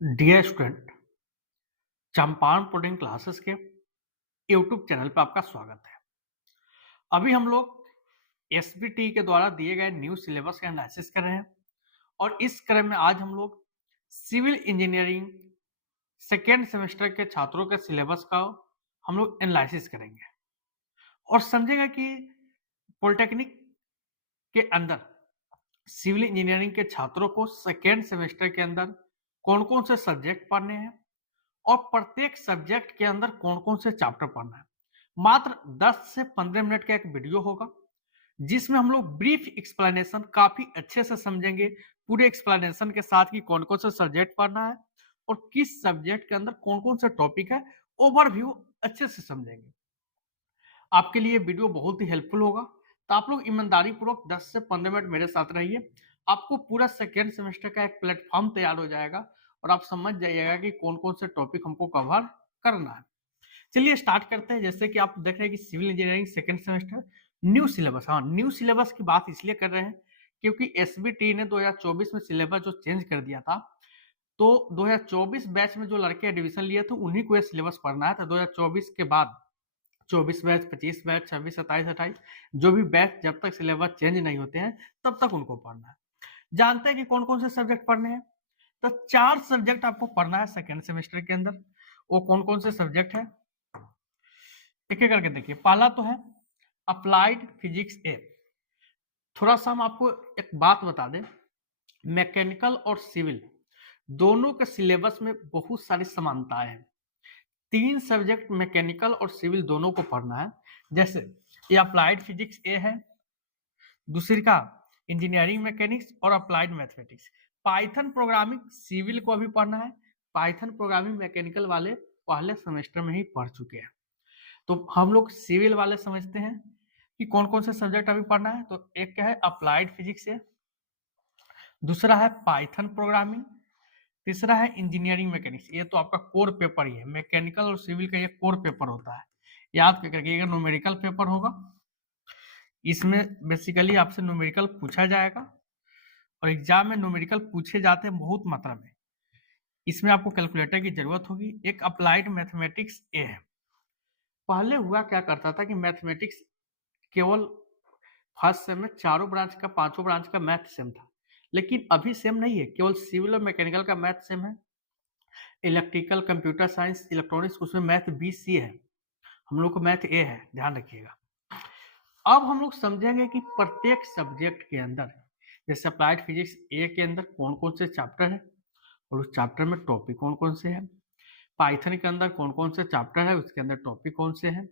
Dear student, Champaran coding classes के YouTube channel पर आपका स्वागत है। अभी हम लोग एसबीटी के द्वारा दिए गए न्यू सिलेबस का एनालिसिस कर रहे हैं और इस क्रम में आज हम लोग सिविल इंजीनियरिंग सेकेंड सेमेस्टर के छात्रों के सिलेबस का हम लोग एनालिसिस करेंगे और समझेंगे कि पॉलिटेक्निक के अंदर सिविल इंजीनियरिंग के छात्रों को सेकेंड सेमेस्टर के अंदर कौन कौन से सब्जेक्ट पढ़ने हैं और प्रत्येक सब्जेक्ट के अंदर कौन कौन से चैप्टर पढ़ना है। मात्र 10 से 15 मिनट का एक वीडियो होगा जिसमें हम लोग ब्रीफ एक्सप्लेनेशन काफी अच्छे से समझेंगे, पूरे एक्सप्लेनेशन के साथ कि कौन कौन से सब्जेक्ट पढ़ना है और किस सब्जेक्ट के अंदर कौन कौन से टॉपिक है, ओवरव्यू अच्छे से समझेंगे। आपके लिए वीडियो बहुत ही हेल्पफुल होगा, तो आप लोग ईमानदारी पूर्वक 10 से 15 मिनट मेरे साथ रहिए। आपको पूरा सेकेंड सेमेस्टर का एक प्लेटफॉर्म तैयार हो जाएगा और आप समझ जाइएगा कि कौन कौन से टॉपिक हमको कवर करना है। चलिए स्टार्ट करते हैं। जैसे कि आप देख रहे हैं कि civil engineering second semester new syllabus, हाँ न्यू सिलेबस की बात इसलिए कर रहे हैं क्योंकि एसबीटी ने 2024 में सिलेबस जो चेंज कर दिया था, तो 2024 बैच में जो लड़के एडमिशन लिए थे उन्हीं को यह सिलेबस पढ़ना है। तो 2024 के बाद 24 बैच, 25 बैच, 26, 27, 28 जो भी बैच जब तक सिलेबस चेंज नहीं होते हैं तब तक उनको पढ़ना है। जानते हैं कि कौन कौन से सब्जेक्ट पढ़ने हैं? तो 4 सब्जेक्ट आपको पढ़ना है सेकेंड सेमेस्टर के अंदर। वो कौन कौन से सब्जेक्ट है एक एक करके देखिए। पहला तो है अप्लाइड फिजिक्स ए। थोड़ा सा हम आपको एक बात बता दें, मैकेनिकल और सिविल दोनों के सिलेबस में बहुत सारी समानताएं हैं। 3 सब्जेक्ट मैकेनिकल और सिविल दोनों को पढ़ना है। जैसे ये अप्लाइड फिजिक्स ए है, दूसरी का इंजीनियरिंग मैकेनिक्स और applied mathematics. Python programming civil को अभी पढ़ना है, पाइथन प्रोग्रामिंग मैकेनिकल वाले पहले सेमेस्टर में ही पढ़ चुके हैं। तो हम लोग सिविल वाले समझते हैं कि कौन कौन से सब्जेक्ट अभी पढ़ना है। तो एक है अप्लाइड फिजिक्स है, दूसरा है पाइथन प्रोग्रामिंग, तीसरा है इंजीनियरिंग मैकेनिक्स। ये तो आपका कोर पेपर ही है, मैकेनिकल और सिविल का ये कोर पेपर होता है, याद रखिएगा। न्यूमेरिकल पेपर होगा, इसमें बेसिकली आपसे न्यूमेरिकल पूछा जाएगा और एग्जाम में न्यूमेरिकल पूछे जाते हैं बहुत मात्रा में। इसमें आपको कैलकुलेटर की जरूरत होगी। एक अप्लाइड मैथमेटिक्स ए है। पहले हुआ क्या करता था कि मैथमेटिक्स केवल फर्स्ट सेम में चारों ब्रांच का, पांचों ब्रांच का मैथ सेम था, लेकिन अभी सेम नहीं है। केवल सिविल और मैकेनिकल का मैथ सेम है। इलेक्ट्रिकल, कंप्यूटर साइंस, इलेक्ट्रॉनिक्स उसमें मैथ बी सी है, हम लोग को मैथ ए है, ध्यान रखिएगा। अब हम लोग समझेंगे कि प्रत्येक सब्जेक्ट के अंदर, जैसे अप्लाइड फिजिक्स ए के अंदर कौन कौन से चैप्टर है और उस चैप्टर में टॉपिक कौन कौन से हैं। पाइथन के अंदर कौन कौन से चैप्टर है, उसके अंदर टॉपिक कौन से हैं।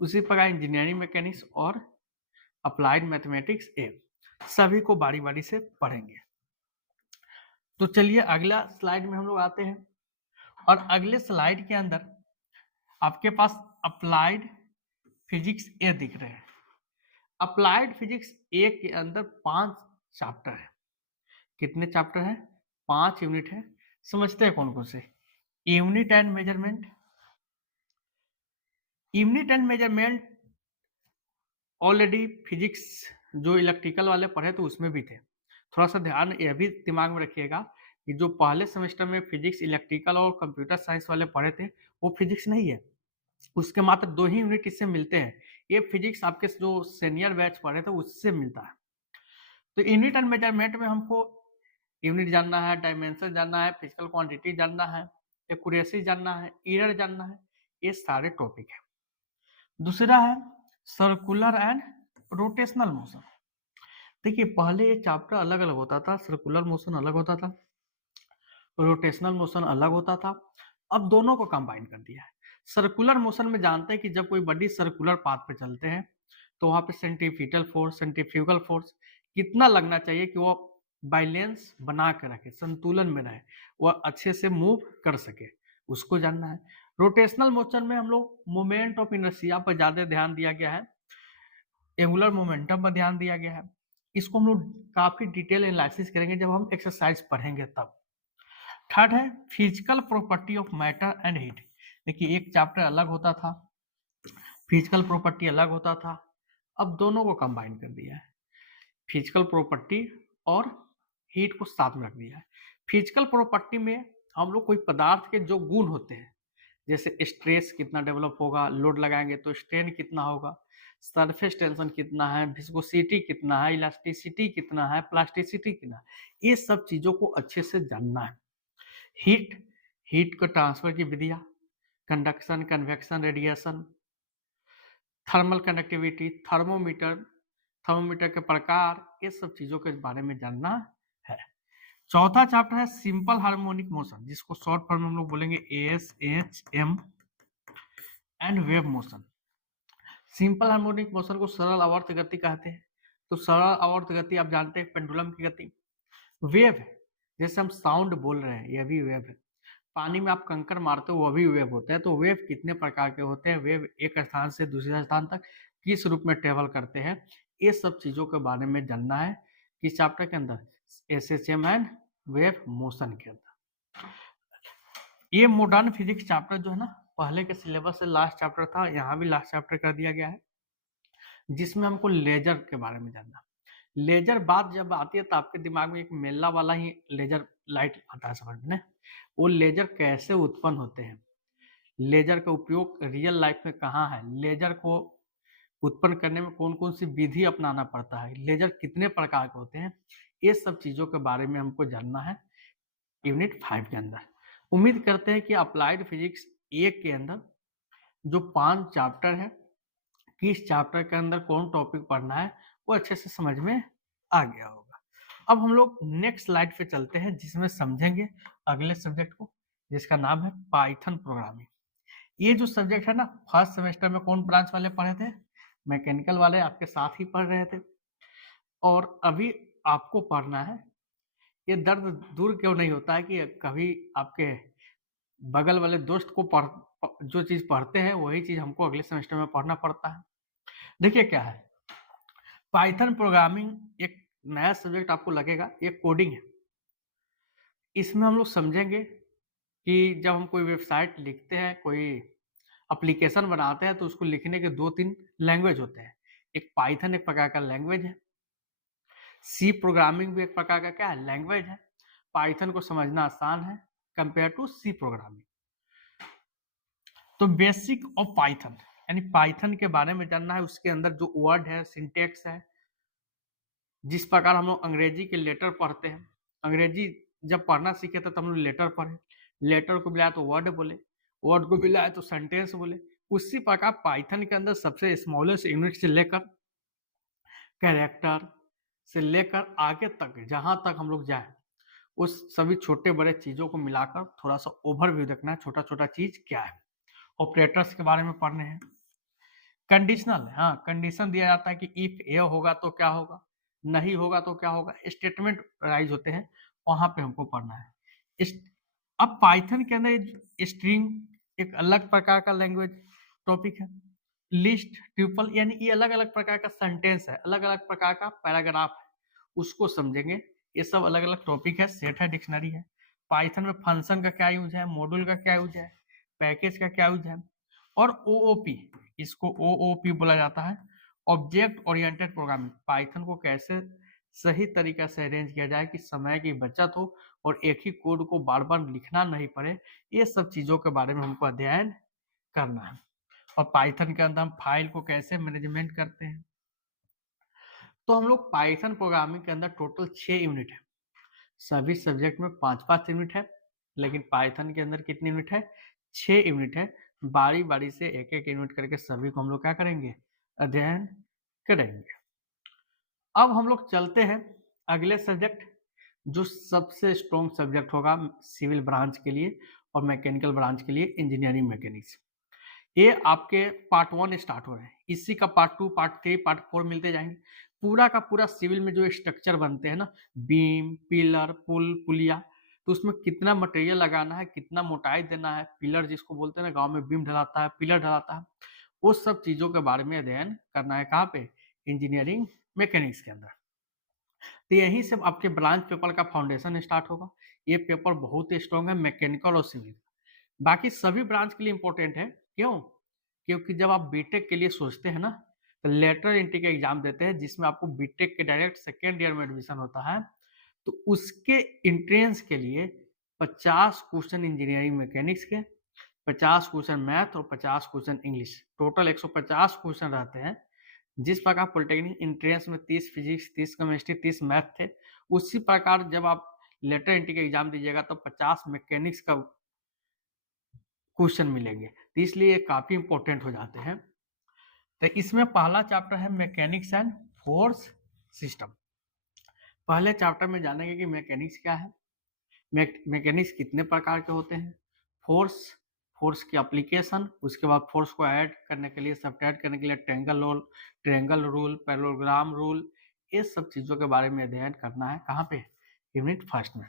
उसी प्रकार इंजीनियरिंग मैकेनिक्स और अप्लाइड मैथमेटिक्स ए, सभी को बारी बारी से पढ़ेंगे। तो चलिए अगला स्लाइड में हम लोग आते हैं और अगले स्लाइड के अंदर आपके पास अप्लाइड फिजिक्स ए दिख रहे हैं। अप्लाइड फिजिक्स ए के अंदर 5 चैप्टर है। कितने चैप्टर है? 5 यूनिट है। समझते हैं कौन कौन से। Unit and measurement, unit and measurement already physics जो इलेक्ट्रिकल वाले पढ़े तो उसमें भी थे। थोड़ा सा ध्यान यह भी दिमाग में रखिएगा कि जो पहले सेमेस्टर में फिजिक्स, इलेक्ट्रिकल और कंप्यूटर साइंस वाले पढ़े थे वो फिजिक्स नहीं है, उसके मात्र 2 ही यूनिट इससे मिलते हैं। ये फिजिक्स आपके जो सीनियर बैच पढ़े थे उससे मिलता है। तो यूनिट एंड मेजरमेंट में हमको यूनिट जानना है, डायमेंशन जानना है, फिजिकल क्वांटिटी जानना है, एक्यूरेसी जानना है, एरर जानना है, ये सारे टॉपिक है। दूसरा है सर्कुलर एंड रोटेशनल मोशन। देखिए पहले ये चैप्टर अलग अलग होता था, सर्कुलर मोशन अलग होता था, रोटेशनल मोशन अलग होता था। अब दोनों को कंबाइन कर दिया है। सर्कुलर मोशन में जानते हैं कि जब कोई बड़ी सर्कुलर पाथ पे चलते हैं तो वहां पे सेंट्रीफ्यूगल फोर्स, सेंट्रीफ्यूगल फोर्स कितना लगना चाहिए कि वो बैलेंस बना के रखे, संतुलन में रहे, वह अच्छे से मूव कर सके, उसको जानना है। रोटेशनल मोशन में हम लोग मोमेंट ऑफ इनर्शिया पर ज्यादा ध्यान दिया गया है, एंगुलर मोमेंटम पर ध्यान दिया गया है। इसको हम लोग काफी डिटेल एनालिसिस करेंगे जब हम एक्सरसाइज पढ़ेंगे तब। थर्ड है physical property of matter and heat. देखिए एक चैप्टर अलग होता था, फिजिकल प्रॉपर्टी अलग होता था, अब दोनों को कंबाइन कर दिया है। फिजिकल प्रॉपर्टी और हीट को साथ में रख दिया है। फिजिकल प्रॉपर्टी में हम लोग कोई पदार्थ के जो गुण होते हैं, जैसे स्ट्रेस कितना डेवलप होगा, लोड लगाएंगे तो स्ट्रेन कितना होगा, सरफेस टेंशन कितना है, विस्कोसिटी कितना है, इलास्टिसिटी कितना है, प्लास्टिसिटी कितना है, ये सब चीजों को अच्छे से जानना है। हीट हीट को ट्रांसफर की विधियां, conduction, convection, radiation, thermal conductivity, thermometer के प्रकार, ये सब चीजों के बारे में जानना है। चौथा चैप्टर है सिंपल हार्मोनिक मोशन, जिसको शॉर्ट फॉर्म में हम लोग बोलेंगे ASHM and wave motion. Simple harmonic motion को सरल आवर्त गति कहते हैं। तो सरल आवर्त गति आप जानते हैं पेंडुलम की गति। वेव है, जैसे हम साउंड बोल रहे हैं, यह भी वेव है। पानी में आप कंकड़ मारते हो, वह भी वेव होता है। तो वेव कितने प्रकार के होते हैं, वेव एक स्थान से दूसरे स्थान तक किस रूप में ट्रेवल करते हैं, ये सब चीजों के बारे में जानना है किस चैप्टर के अंदर, SHM एंड वेव मोशन के अंदर। ये मॉडर्न फिजिक्स चैप्टर जो है ना, पहले के सिलेबस से लास्ट चैप्टर था, यहाँ भी लास्ट चैप्टर कर दिया गया है, जिसमें हमको लेजर के बारे में जानना। लेजर बात जब आती है तो आपके दिमाग में एक मेला वाला ही लेजर लाइट आता है समझ में। वो लेजर कैसे उत्पन्न होते हैं, लेजर का उपयोग रियल लाइफ में कहाँ है, लेजर को उत्पन्न करने में कौन कौन सी विधि अपनाना पड़ता है, लेजर कितने प्रकार के होते हैं, ये सब चीजों के बारे में हमको जानना है यूनिट 5 के अंदर। उम्मीद करते हैं कि अप्लाइड फिजिक्स 1 के अंदर जो 5 चैप्टर है, किस चैप्टर के अंदर कौन टॉपिक पढ़ना है, वो अच्छे से समझ में आ गया होगा। अब हम लोग नेक्स्ट स्लाइड पे चलते हैं, जिसमें समझेंगे अगले सब्जेक्ट को, जिसका नाम है पाइथन प्रोग्रामिंग। ये जो सब्जेक्ट है ना, फर्स्ट सेमेस्टर में कौन ब्रांच वाले पढ़े थे, मैकेनिकल वाले आपके साथ ही पढ़ रहे थे, और अभी आपको पढ़ना है। ये दर्द दूर क्यों नहीं होता है कि कभी आपके बगल वाले दोस्त को जो चीज पढ़ते हैं वही चीज हमको अगले सेमेस्टर में पढ़ना पड़ता है। देखिए क्या है, पाइथन प्रोग्रामिंग एक नया सब्जेक्ट आपको लगेगा, ये कोडिंग है। इसमें हम लोग समझेंगे कि जब हम कोई वेबसाइट लिखते हैं, कोई एप्लीकेशन बनाते हैं, तो उसको लिखने के 2-3 लैंग्वेज होते हैं। एक पाइथन एक प्रकार का लैंग्वेज है, सी प्रोग्रामिंग भी एक प्रकार का क्या है, लैंग्वेज है। पाइथन को समझना आसान है कंपेयर टू सी प्रोग्रामिंग। तो बेसिक ऑफ पाइथन यानी पाइथन के बारे में जानना है, उसके अंदर जो वर्ड है, सिंटेक्स है, जिस प्रकार हम लोग अंग्रेजी के लेटर पढ़ते हैं, अंग्रेजी जब पढ़ना सीखे थे तब हम लोग लेटर पढ़े, लेटर को मिलाया तो वर्ड बोले, वर्ड को मिलाया तो सेंटेंस बोले। उसी प्रकार पाइथन के अंदर सबसे स्मॉलेस्ट यूनिट से लेकर कैरेक्टर से लेकर आगे तक जहां तक हम लोग जाए, उस सभी छोटे बड़े चीजों को मिलाकर थोड़ा सा ओवरव्यू देखना है, छोटा छोटा चीज क्या है। ऑपरेटर्स के बारे में पढ़ने हैं। कंडीशनल, हाँ, कंडीशन दिया जाता है कि इफ ए होगा तो क्या होगा, नहीं होगा तो क्या होगा, स्टेटमेंट राइज होते हैं, वहां पे हमको पढ़ना है। अब पाइथन के अंदर स्ट्रिंग एक अलग प्रकार का लैंग्वेज टॉपिक है, लिस्ट, ट्यूपल, यानी ये अलग अलग प्रकार का सेंटेंस है, अलग अलग प्रकार का पैराग्राफ है, उसको समझेंगे। ये सब अलग अलग टॉपिक है, सेट है, डिक्शनरी है। पाइथन में फंक्शन का क्या यूज है, मॉड्यूल का क्या यूज है, पैकेज का क्या यूज है, और ओओपी, इसको ओओपी बोला जाता है, ऑब्जेक्ट ओरिएंटेड प्रोग्रामिंग। पाइथन को कैसे सही तरीका से अरेंज किया जाए कि समय की बचत हो और एक ही कोड को बार बार लिखना नहीं पड़े, ये सब चीजों के बारे में हमको अध्ययन करना है। और पाइथन के अंदर हम फाइल को कैसे मैनेजमेंट करते हैं। तो हम लोग पाइथन प्रोग्रामिंग के अंदर टोटल 6 यूनिट है, सभी सब्जेक्ट में 5-5 यूनिट है, लेकिन पाइथन के अंदर कितनी यूनिट है, 6 यूनिट है। बारी बारी से एक एक यूनिट करके सभी को हम लोग क्या करेंगे, अध्ययन करेंगे। अब हम लोग चलते हैं अगले सब्जेक्ट, जो सबसे स्ट्रॉन्ग सब्जेक्ट होगा सिविल ब्रांच के लिए और मैकेनिकल ब्रांच के लिए, इंजीनियरिंग मैकेनिक्स। ये आपके पार्ट 1 स्टार्ट हो रहे हैं, इसी का पार्ट 2, पार्ट 3, पार्ट 4 मिलते जाएंगे। पूरा का पूरा सिविल में जो स्ट्रक्चर बनते हैं ना, बीम, पिलर, पुल, पुलिया, तो उसमें कितना मटेरियल लगाना है, कितना मोटाई देना है, पिलर जिसको बोलते हैं ना, गांव में बीम ढलाता है, पिलर ढलाता है, वो सब चीजों के बारे में अध्ययन करना है। कहाँ पे, इंजीनियरिंग मैकेनिक्स के अंदर। तो यहीं से आपके ब्रांच पेपर का फाउंडेशन स्टार्ट होगा। ये पेपर बहुत ही स्ट्रॉन्ग है मैकेनिकल और सिविल, बाकी सभी ब्रांच के लिए इंपॉर्टेंट है। क्यों, क्योंकि जब आप बीटेक के लिए सोचते हैं ना, तो लेटर एंट्री का एग्जाम देते हैं, जिसमें आपको बीटेक के डायरेक्ट सेकेंड ईयर में एडमिशन होता है, तो उसके एंट्रेंस के लिए 50 क्वेश्चन इंजीनियरिंग मैकेनिक्स के, 50 क्वेश्चन मैथ और 50 क्वेश्चन इंग्लिश, टोटल 150 क्वेश्चन रहते हैं। जिस प्रकार पॉलिटेक्निक एंट्रेंस में 30 फिजिक्स, 30 केमिस्ट्री, 30 मैथ थे, उसी प्रकार जब आप लेटर एंट्री का एग्जाम दीजिएगा तो 50 मैकेनिक्स का क्वेश्चन मिलेंगे, तो इसलिए ये काफी इंपॉर्टेंट हो जाते हैं। तो इसमें पहला चैप्टर है मैकेनिक्स एंड फोर्स सिस्टम। पहले चैप्टर में जानेंगे कि मैकेनिक्स क्या है, मैकेनिक्स कितने प्रकार के होते हैं, फोर्स की एप्लीकेशन, उसके बाद फोर्स को ऐड करने के लिए, सब्ट्रैक्ट करने के लिए ट्रायंगल रूल, पैरेललोग्राम रूल, ये सब चीजों के बारे में अध्ययन करना है। कहाँ पे? यूनिट फर्स्ट में।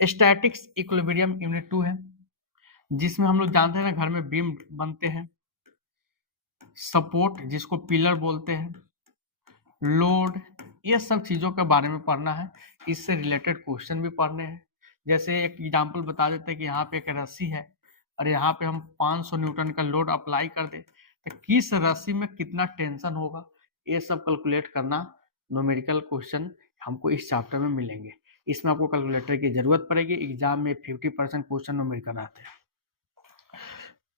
स्टैटिक्स इक्विलिब्रियम यूनिट 2 है, जिसमें हम लोग जानते हैं ना घर में बीम बनते हैं, सपोर्ट जिसको पिलर बोलते हैं, लोड, ये सब चीजों के बारे में पढ़ना है। इससे रिलेटेड क्वेश्चन भी पढ़ने हैं। जैसे एक एग्जांपल बता देते हैं कि यहाँ पे एक रस्सी है और यहाँ पे हम 500 न्यूटन का लोड अप्लाई कर दे तो किस रस्सी में कितना टेंशन होगा, ये सब कैलकुलेट करना। न्यूमेरिकल क्वेश्चन हमको इस चैप्टर में मिलेंगे। इसमें आपको कैलकुलेटर की जरूरत पड़ेगी। एग्जाम में 50% क्वेश्चन न्यूमेरिकल आते हैं।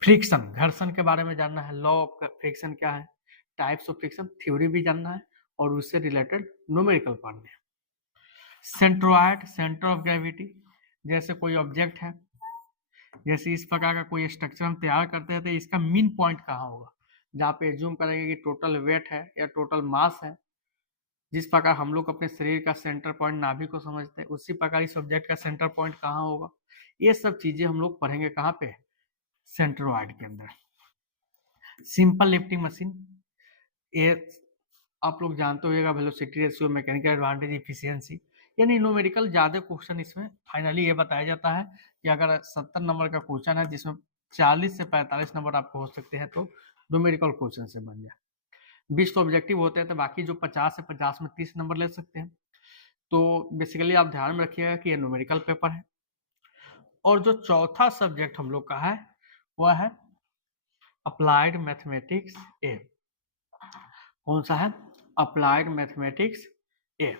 फ्रिक्शन, घर्षण के बारे में जानना है, लॉ ऑफ फ्रिक्शन क्या है, टाइप्स ऑफ फ्रिक्शन थ्योरी भी जानना है और उससे रिलेटेड न्यूमेरिकल पढ़ने हैं। सेंट्रोइड, सेंटर ऑफ ग्रेविटी, जैसे कोई ऑब्जेक्ट है, जैसे इस प्रकार का कोई स्ट्रक्चर हम तैयार करते हैं तो इसका मीन पॉइंट कहाँ होगा, जहाँ पे एज्यूम करेंगे कि टोटल वेट है या टोटल मास है। जिस प्रकार हम लोग अपने शरीर का सेंटर पॉइंट नाभि को समझते हैं, उसी प्रकार इस ऑब्जेक्ट का सेंटर पॉइंट कहाँ होगा। ये सब चीजें हम लोग पढ़ेंगे कहाँ पे? सेंट्रोइड के अंदर। सिंपल लिफ्टिंग मशीन, ये आप लोग जानते होगा, velocity ratio, mechanical advantage, efficiency, यानी न्यूमेरिकल ज्यादा क्वेश्चन इसमें फाइनली ये बताया जाता है कि अगर 70 नंबर का क्वेश्चन है जिसमें 40 से 45 नंबर आपको हो सकते हैं तो न्यूमेरिकल क्वेश्चन से बन जाए। 20 तो ऑब्जेक्टिव होते हैं, तो बाकी जो 50 से 50 में 30 नंबर ले सकते हैं। तो बेसिकली आप ध्यान में रखिएगा कि ये न्यूमेरिकल पेपर है। और जो चौथा सब्जेक्ट हम लोग का है वह है अप्लाइड मैथमेटिक्स ए। कौन सा है? अप्लाइड मैथमेटिक्स ए।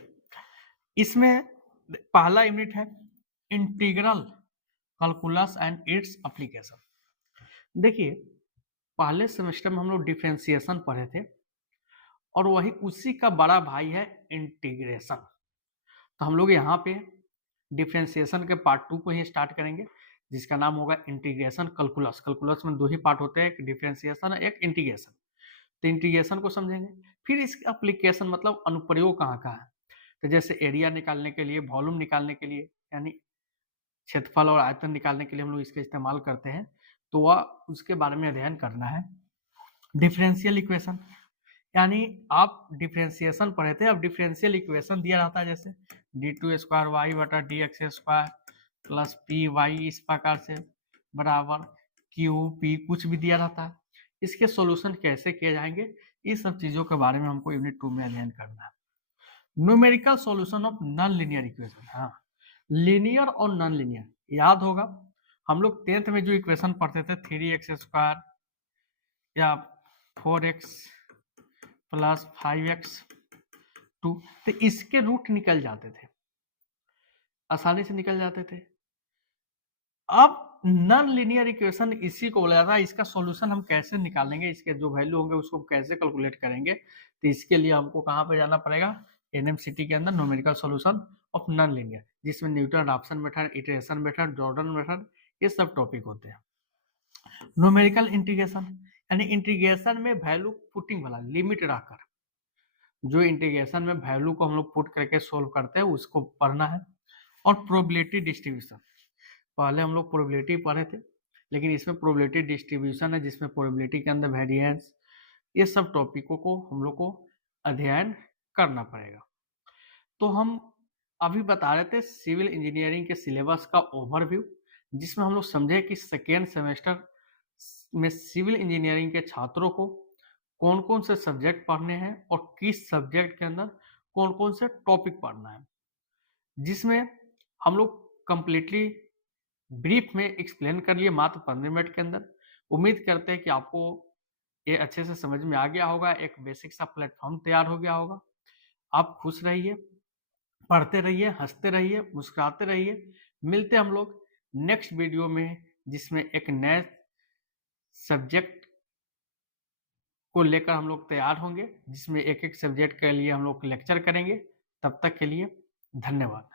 इसमें पहला यूनिट है integral calculus and its application. देखिए, पहले सेमेस्टर में हम लोग डिफरेंशिएशन पढ़े थे और वही उसी का बड़ा भाई है इंटीग्रेशन। तो हम लोग यहाँ पे डिफरेंशिएशन के पार्ट 2 को ही स्टार्ट करेंगे, जिसका नाम होगा इंटीग्रेशन कैलकुलस। कैलकुलस में 2 ही पार्ट होते हैं, एक डिफरेंशिएशन, एक इंटीग्रेशन। तो इंटीग्रेशन को समझेंगे, फिर इसका एप्लीकेशन मतलब अनुप्रयोग कहाँ का है। तो जैसे एरिया निकालने के लिए, वॉल्यूम निकालने के लिए, यानी क्षेत्रफल और आयतन निकालने के लिए हम लोग इसका इस्तेमाल करते हैं, तो वह उसके बारे में अध्ययन करना है। डिफरेंशियल इक्वेशन, यानी आप डिफरेंशिएशन पढ़े थे, अब डिफरेंशियल इक्वेशन दिया रहता है जैसे d2² y बटा dx² प्लस py, इस प्रकार से बराबर q p, कुछ भी दिया रहता है। इसके सॉल्यूशन कैसे किए जाएंगे, इस सब चीजों के बारे में हमको यूनिट 2 में अध्ययन करना है। Numerical solution of non linear equation. हाँ, लीनियर और नॉन लीनियर याद होगा, हम लोग 10th में जो इक्वेशन पढ़ते थे 3x² या 4x प्लस 5x2, तो इसके रूट निकल जाते थे, आसानी से निकल जाते थे। अब नॉन लीनियर इक्वेशन इसी को बोला जाता है। इसका सॉल्यूशन हम कैसे निकालेंगे, इसके जो वैल्यू होंगे उसको कैसे कैलकुलेट करेंगे, तो इसके लिए हमको कहाँ पे जाना पड़ेगा? एनएमसीटी के अंदर numerical solution of non linear, जिसमें Newton Raphson method, iteration method, Jordan method, ये सब टॉपिक होते हैं। न्यूमेरिकल इंटीग्रेशन, यानी इंटीग्रेशन में वैल्यू पुटिंग वाला, लिमिट रखकर जो इंटीग्रेशन में वैल्यू को हम लोग पुट करके सोल्व करते हैं उसको पढ़ना है। और प्रोबेबिलिटी डिस्ट्रीब्यूशन, पहले हम लोग प्रोबेबिलिटी पढ़े थे, लेकिन इसमें प्रोबेबिलिटी डिस्ट्रीब्यूशन है जिसमें प्रोबेबिलिटी के अंदर वेरिएंस, ये सब टॉपिकों को हम लोग को अध्ययन करना पड़ेगा। तो हम अभी बता रहे थे सिविल इंजीनियरिंग के सिलेबस का ओवरव्यू, जिसमें हम लोग समझे कि सेकेंड सेमेस्टर में सिविल इंजीनियरिंग के छात्रों को कौन कौन से सब्जेक्ट पढ़ने हैं और किस सब्जेक्ट के अंदर कौन कौन से टॉपिक पढ़ना है, जिसमें हम लोग कंप्लीटली ब्रीफ में एक्सप्लेन कर लिए मात्र 15 मिनट के अंदर। उम्मीद करते हैं कि आपको ये अच्छे से समझ में आ गया होगा, एक बेसिक सा प्लेटफॉर्म तैयार हो गया होगा। आप खुश रहिए, पढ़ते रहिए, हंसते रहिए, मुस्कुराते रहिए। मिलते हम लोग नेक्स्ट वीडियो में, जिसमें एक नए सब्जेक्ट को लेकर हम लोग तैयार होंगे, जिसमें एक-एक सब्जेक्ट के लिए हम लोग लेक्चर करेंगे। तब तक के लिए धन्यवाद।